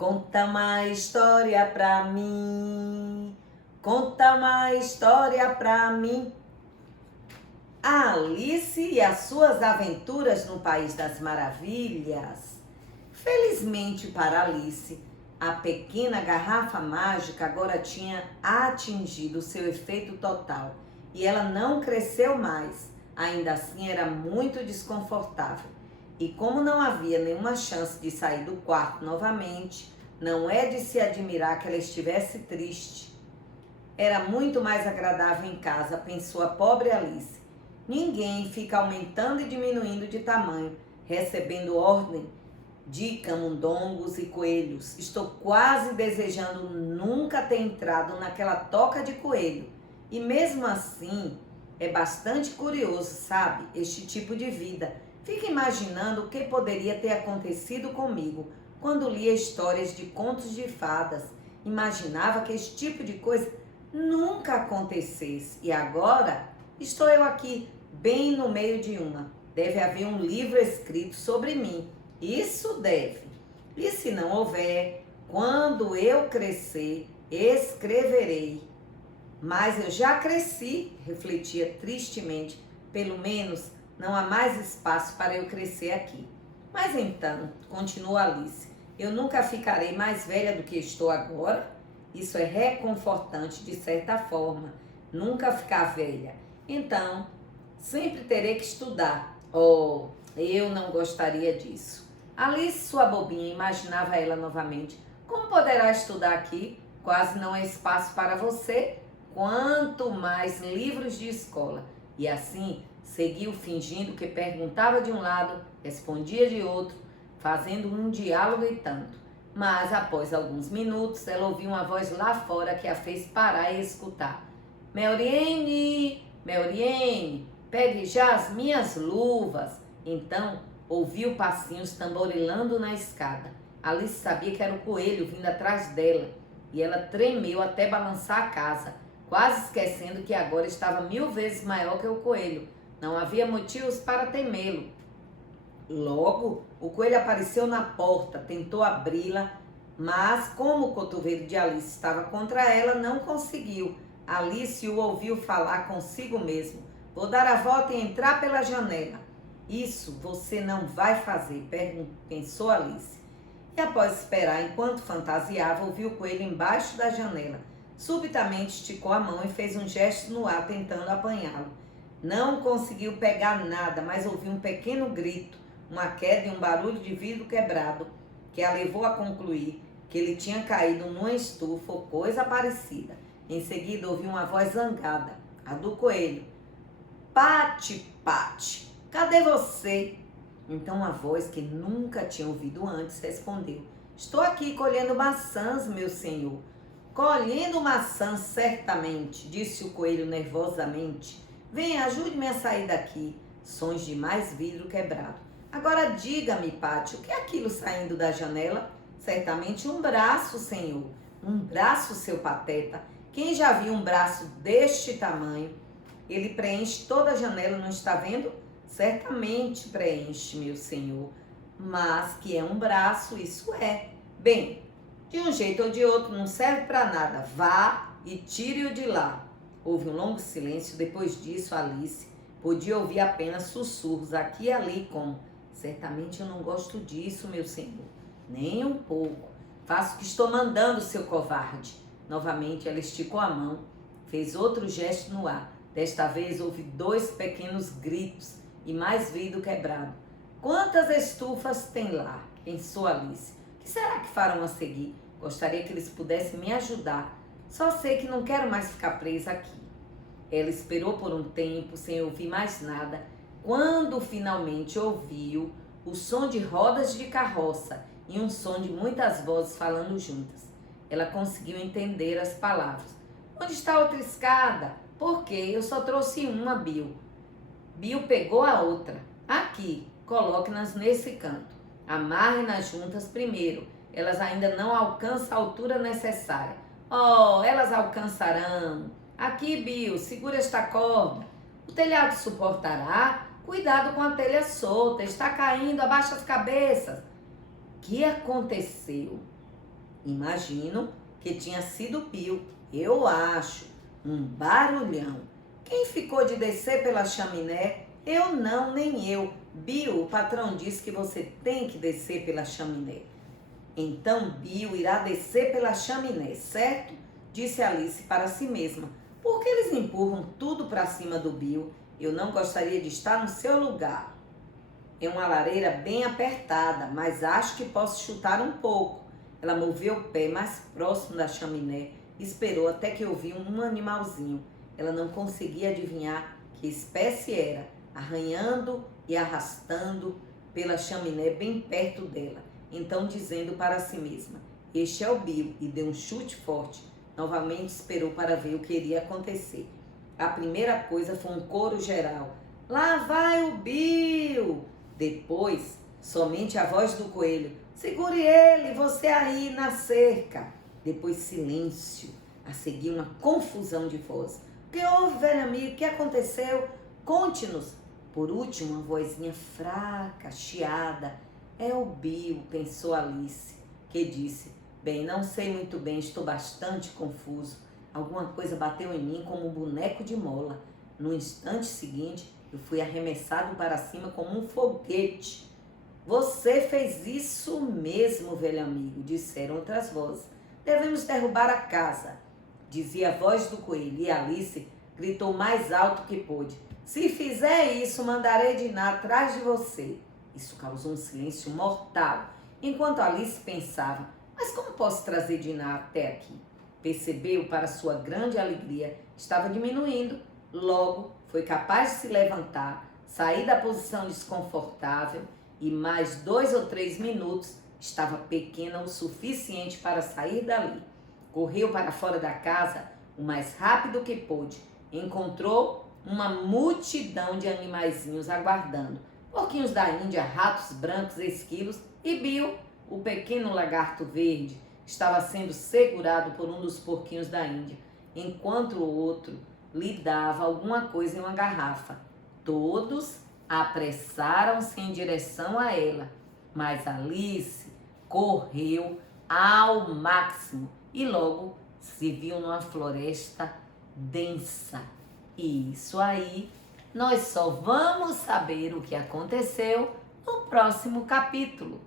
Conta uma história pra mim, conta uma história pra mim. A Alice e as suas aventuras no País das Maravilhas. Felizmente para Alice, a pequena garrafa mágica agora tinha atingido seu efeito total e ela não cresceu mais. Ainda assim era muito desconfortável. E como não havia nenhuma chance de sair do quarto novamente, não é de se admirar que ela estivesse triste. Era muito mais agradável em casa, pensou a pobre Alice. Ninguém fica aumentando e diminuindo de tamanho, recebendo ordem de camundongos e coelhos. Estou quase desejando nunca ter entrado naquela toca de coelho. E mesmo assim, é bastante curioso, sabe, este tipo de vida. Fica imaginando o que poderia ter acontecido comigo quando lia histórias de contos de fadas. Imaginava que esse tipo de coisa nunca acontecesse. E agora estou eu aqui, bem no meio de uma. Deve haver um livro escrito sobre mim. Isso deve. E se não houver, quando eu crescer, escreverei. Mas eu já cresci, refletia tristemente. Pelo menos não há mais espaço para eu crescer aqui. Mas então, continuou Alice, eu nunca ficarei mais velha do que estou agora? Isso é reconfortante de certa forma, nunca ficar velha. Então, sempre terei que estudar. Oh, eu não gostaria disso. Alice, sua bobinha, imaginava ela novamente. Como poderá estudar aqui? Quase não há espaço para você. Quanto mais livros de escola. E assim, seguiu fingindo que perguntava de um lado, respondia de outro, fazendo um diálogo e tanto. Mas após alguns minutos, ela ouviu uma voz lá fora que a fez parar e escutar. Meuriene, Meuriene, pegue já as minhas luvas. Então, ouviu passinhos tamborilando na escada. Alice sabia que era o coelho vindo atrás dela. E ela tremeu até balançar a casa, quase esquecendo que agora estava 1000 vezes maior que o coelho. Não havia motivos para temê-lo. Logo, o coelho apareceu na porta, tentou abri-la, mas como o cotovelo de Alice estava contra ela, não conseguiu. Alice o ouviu falar consigo mesmo. Vou dar a volta e entrar pela janela. Isso você não vai fazer, pensou Alice. E após esperar enquanto fantasiava, ouviu o coelho embaixo da janela. Subitamente esticou a mão e fez um gesto no ar tentando apanhá-lo. Não conseguiu pegar nada, mas ouviu um pequeno grito, uma queda e um barulho de vidro quebrado, que a levou a concluir que ele tinha caído numa estufa ou coisa parecida. Em seguida ouviu uma voz zangada, a do coelho. Pate, Pate, cadê você? Então a voz que nunca tinha ouvido antes respondeu. Estou aqui colhendo maçãs, meu senhor. Colhendo maçãs, certamente, disse o coelho nervosamente. Venha, ajude-me a sair daqui. Sons de mais vidro quebrado. Agora diga-me, Pate, o que é aquilo saindo da janela? Certamente um braço, senhor. Um braço, seu pateta. Quem já viu um braço deste tamanho? Ele preenche toda a janela, não está vendo? Certamente preenche, meu senhor. Mas que é um braço, isso é. Bem, de um jeito ou de outro, não serve para nada. Vá e tire-o de lá. Houve um longo silêncio. Depois disso, Alice podia ouvir apenas sussurros aqui e ali, como: certamente eu não gosto disso, meu senhor. Nem um pouco. Faço o que estou mandando, seu covarde. Novamente, ela esticou a mão, fez outro gesto no ar. Desta vez, houve 2 pequenos gritos e mais vidro quebrado. Quantas estufas tem lá? Pensou Alice. O que será que farão a seguir? Gostaria que eles pudessem me ajudar. Só sei que não quero mais ficar presa aqui. Ela esperou por um tempo, sem ouvir mais nada, quando finalmente ouviu o som de rodas de carroça e um som de muitas vozes falando juntas. Ela conseguiu entender as palavras. Onde está a outra escada? Por quê? Eu só trouxe uma, Bill. Bill pegou a outra. Aqui, coloque-nas nesse canto. Amarre-nas juntas primeiro. Elas ainda não alcançam a altura necessária. Oh, elas alcançarão. Aqui, Bill, segura esta corda. O telhado suportará? Cuidado com a telha solta. Está caindo, abaixa as cabeças. O que aconteceu? Imagino que tinha sido Bill. Eu acho. Um barulhão. Quem ficou de descer pela chaminé? Eu não, nem eu. Bill, o patrão disse que você tem que descer pela chaminé. Então Bill irá descer pela chaminé, certo? Disse Alice para si mesma. Por que eles empurram tudo para cima do Bill? Eu não gostaria de estar no seu lugar. É uma lareira bem apertada, mas acho que posso chutar um pouco. Ela moveu o pé mais próximo da chaminé e esperou até que ouviu um animalzinho. Ela não conseguia adivinhar que espécie era, arranhando e arrastando pela chaminé bem perto dela. Então, dizendo para si mesma, este é o Bill, e deu um chute forte. Novamente esperou para ver o que iria acontecer. A primeira coisa foi um coro geral. Lá vai o Bill! Depois, somente a voz do coelho. Segure ele, você aí na cerca. Depois silêncio. A seguir uma confusão de voz. O que houve, velho amigo? O que aconteceu? Conte-nos. Por último, uma vozinha fraca, chiada. É o Bill, pensou Alice, que disse, bem, não sei muito bem, estou bastante confuso. Alguma coisa bateu em mim como um boneco de mola. No instante seguinte, eu fui arremessado para cima como um foguete. Você fez isso mesmo, velho amigo, disseram outras vozes. Devemos derrubar a casa, dizia a voz do coelho, e Alice gritou mais alto que pôde. Se fizer isso, mandarei Dinah atrás de você. Isso causou um silêncio mortal, enquanto Alice pensava, mas como posso trazer Dinah até aqui? Percebeu, para sua grande alegria, estava diminuindo. Logo, foi capaz de se levantar, sair da posição desconfortável e mais 2 ou 3 minutos estava pequena o suficiente para sair dali. Correu para fora da casa o mais rápido que pôde. Encontrou uma multidão de animaizinhos aguardando. Porquinhos da Índia, ratos brancos, esquilos e Bill, o pequeno lagarto verde, estava sendo segurado por um dos porquinhos da Índia, enquanto o outro lhe dava alguma coisa em uma garrafa. Todos apressaram-se em direção a ela, mas Alice correu ao máximo e logo se viu numa floresta densa. E isso aí, nós só vamos saber o que aconteceu no próximo capítulo.